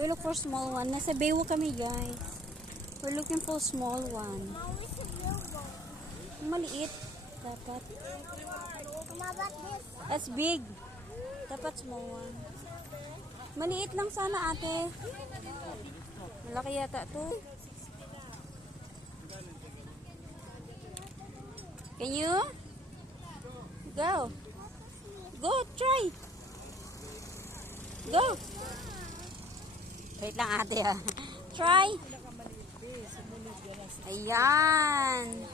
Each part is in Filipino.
We look for small one. Nasa Baywo kami, guys. We're looking for small one. Maliit. Dapat. That's big. Dapat small one. Maliit lang sana, ate. Malaki yata to. Can you? Go. Go, try. Go. Wait lang, ate, ha. Try. Ayan.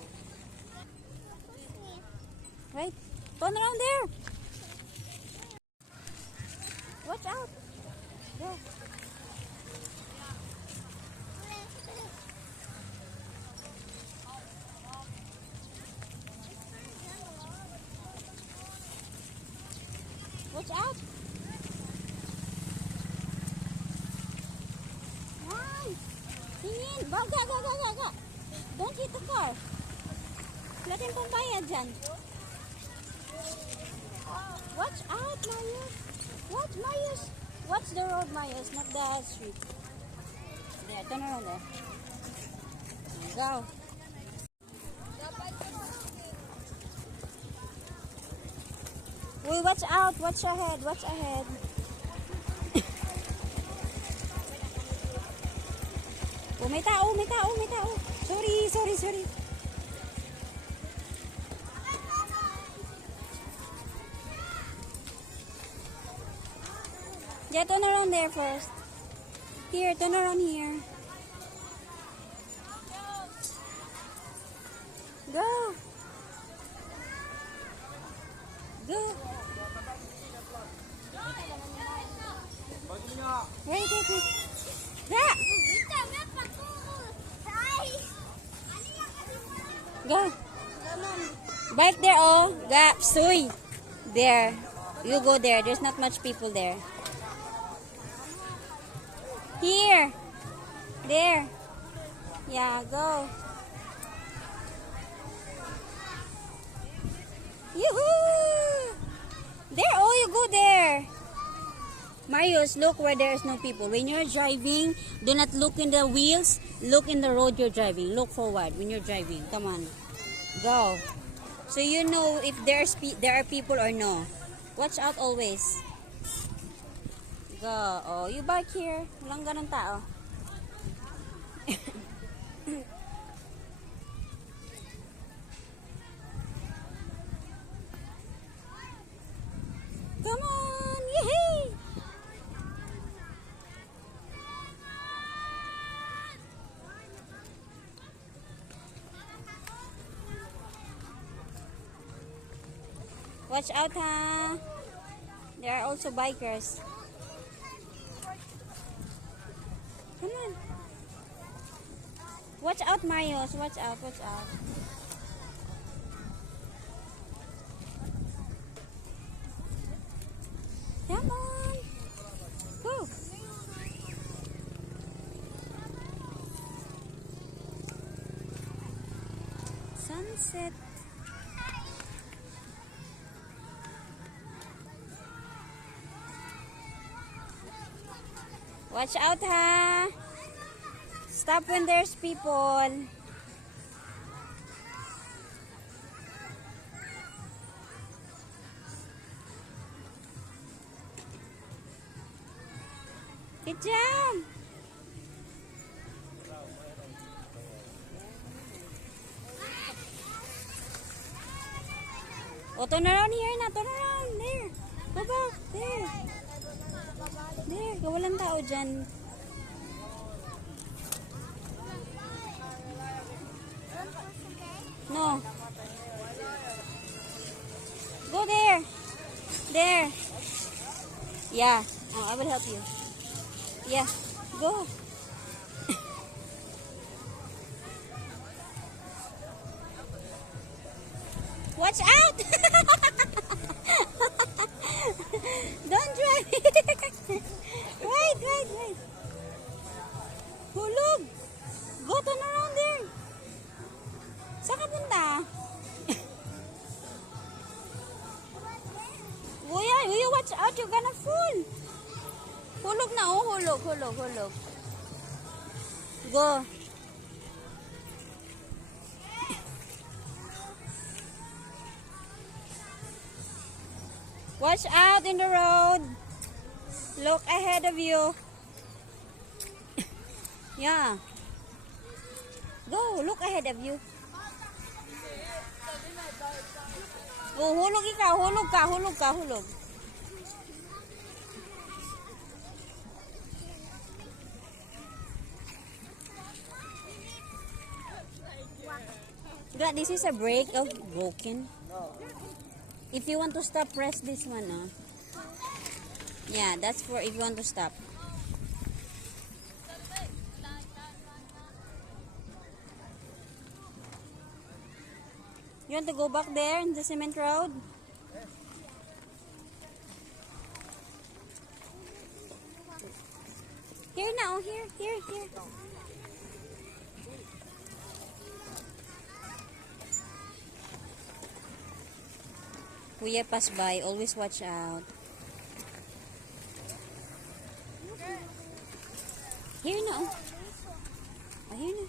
Wait. Turn around there. Watch out. Go. Watch out. Nice. Tingin. Ga. Don't hit the car. Wala tayong pambayad dyan. Watch out, Marius. Watch, Marius. Watch the road, Marius, not the street. There, turn around there. Go. Wait, watch out. Watch ahead. Watch ahead. Oh, may tao. Sorry. Yeah, turn around there first. Here, turn around here. Go. Wait. Ga. Go. Right there, oh. Ga. Suy. There. You go there. There's not much people there. Here. There. Yeah, go. Yoo-hoo! There, oh, you go there. Marius, look where there is no people. When you're driving, do not look in the wheels. Look in the road you're driving. Look forward when you're driving. Come on. Go. So you know if there are people or no. Watch out always. Go. Oh, you back here. Walang ganun tao. Come on. Yay! Watch out, ha. There are also bikers. Come on. Watch out, Marius. Watch out. Come on. Go. Sunset. Watch out, ha. Stop when there's people. Good job. Oh, turn around here na. Turn around. There. Go back. There. There. Walang tao dyan. No. Go there. There. Yeah. Oh, I will help you. Yeah. Go. Watch out! Don't drive. Wait. Hulog. Go, turn around there. Saan ka punta? Kuya, watch out. You're gonna fall. Hulog na, oh. Hulog. hulog, hulog. Go. Watch out in the road. Look ahead of you. Yeah. Go, look ahead of you. Oh, hulog ikaw, hulog ka, hulog ka, hulog. This is a brake of broken. If you want to stop, press this one. Yeah, that's for if you want to stop. You want to go back there in the cement road? Here now, here. Kuya pass by, always watch out. Here na, oh. Oh, here na.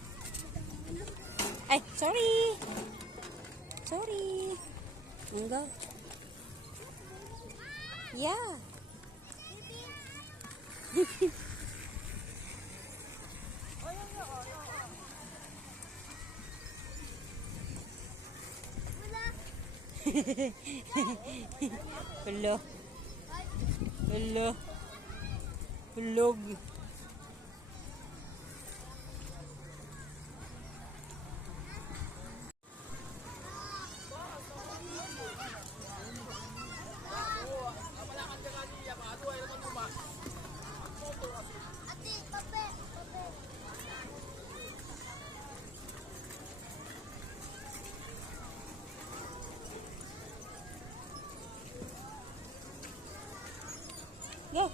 Ay, sorry. Sorry. Go. Yeah. Hello. Hello. Hulog. Go.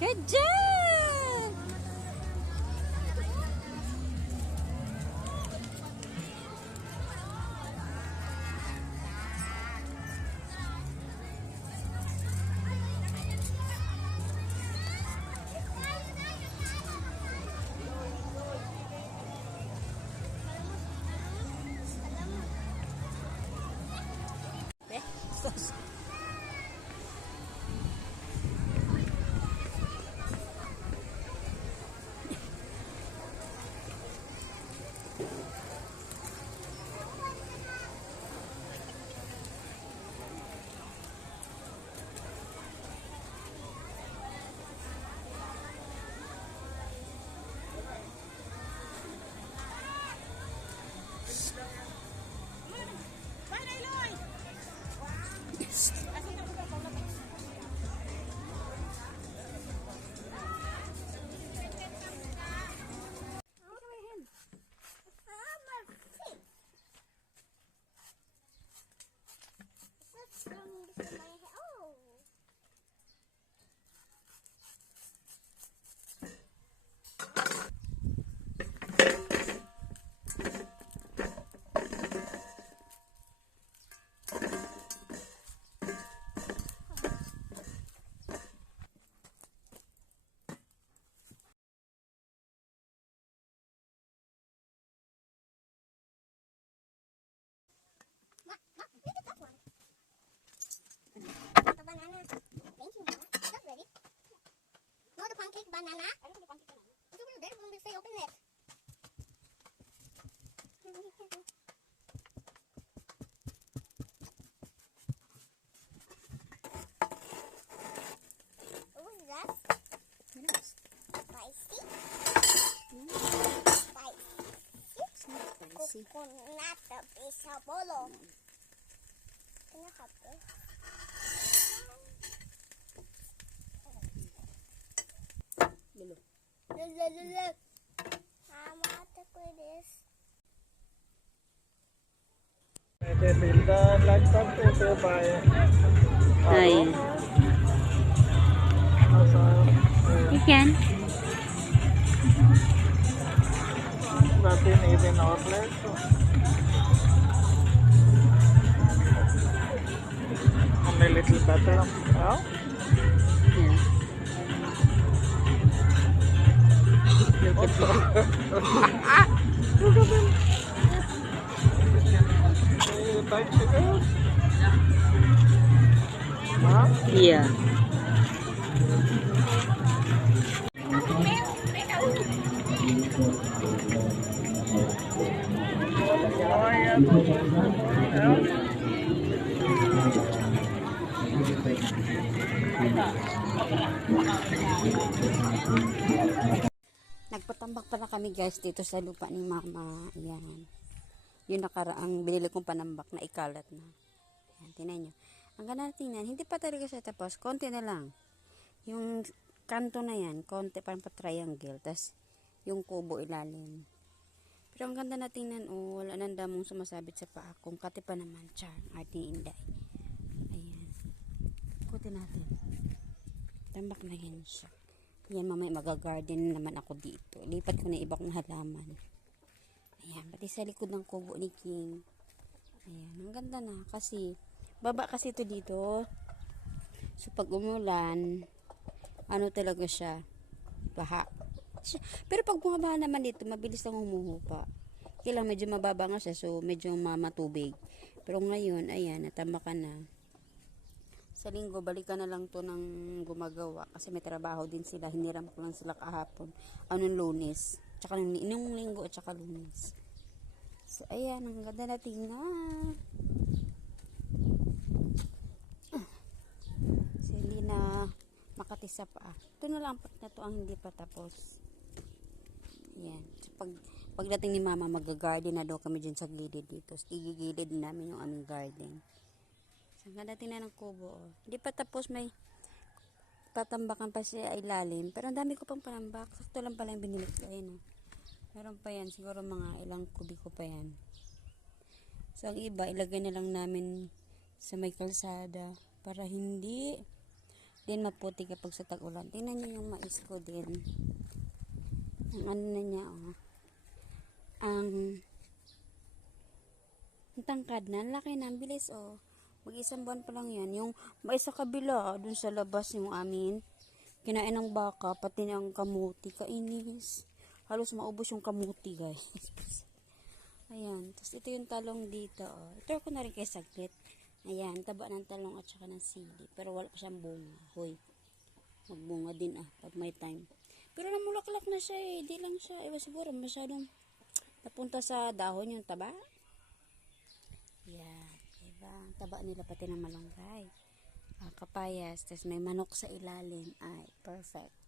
Good job! Pancake banana. I don't want the pancake banana. It's over there when they say open it. What is that? Yes. Spicy? Spicy. It's not spicy. Coconut bisabolo. Kinakape. Look. I want to do this. Det bilder lagt opp til bare Ay. altså, You can. natin even outlet. Only little better. Yeah. Yeah. Look at that. Look at them. Tight figures. Huh? Yeah. Nagpatambak pala kami guys dito sa lupa ni mama. Ayan. Yung nakaraang binili kong panambak na ikalat na. Ayan, tingnan nyo. Ang ganda tingnan, hindi pa talaga siya tapos. Konti na lang. Yung kanto na yan, konti parang pa-triangle. Tapos yung kubo ilalim. Pero ang ganda na tingnan, oh, wala nang damong sumasabit sa paa. Kung kati pa naman, char, ating inday. Ayan. Ikutin natin. Tambak na yan siya. Yan, mamaya magagarden naman ako dito. Lipat ko na iba kong halaman. Ayan, pati sa likod ng kubo ni King. Ayan, ang ganda na. Kasi, baba kasi ito dito. So, pag umulan, ano talaga siya? Baha. Pero pag bumabaha naman dito, mabilis lang humuhupa. Kailang medyo mababa nga siya, so medyo matubig. Pero ngayon, ayan, natambakan na. Sa linggo, balikan na lang to ng gumagawa. Kasi may trabaho din sila. Hiniram ko lang sila kahapon. Anong Lunes. Tsaka nung linggo at tsaka Lunes. So, ayan, ang ganda na tingnan. So, hindi na makatisa pa. Ito na lang na to ang hindi pa tapos. Yan. So, pagdating ni mama, mag-garden na daw kami dyan sa gilid dito. So, igigilid namin yung aming garden. So, ang ganda tingnan ng kubo. Oh. Hindi pa tapos, may tatambakan pa siya ilalim. Pero ang dami ko pang panambak. Sakto lang pala yung binili ko. Ayun, oh. Meron pa yan. Siguro mga ilang kubiko pa yan. So, ang iba, ilagay na lang namin sa may kalsada. Para hindi din maputi kapag sa tag-ulan. Tingnan nyo yung mais ko din. Ang ano na niya, oh. Ang tangkad na. Ang laki na. Ang bilis, oh. Mag-isang buwan pa lang yan. Yung mais sa kabila, dun sa labas yung amin. Kinain ng baka, pati ng kamuti. Kainis. Halos maubos yung kamuti, guys. Ayan. Tapos ito yung talong dito, oh. Ito ko na rin kay saglit. Ayan. Taba ng talong at saka ng sili. Pero wala pa siyang bunga. Hoy. Magbunga din, pag may time. Pero namulaklak na siya, eh. Di lang siya. Ewan siguro, masyadong napunta sa dahon yung taba. Yan. Diba? Ang taba nila pati ng malunggay. Kapayas. Tapos may manok sa ilalim. Ay, perfect.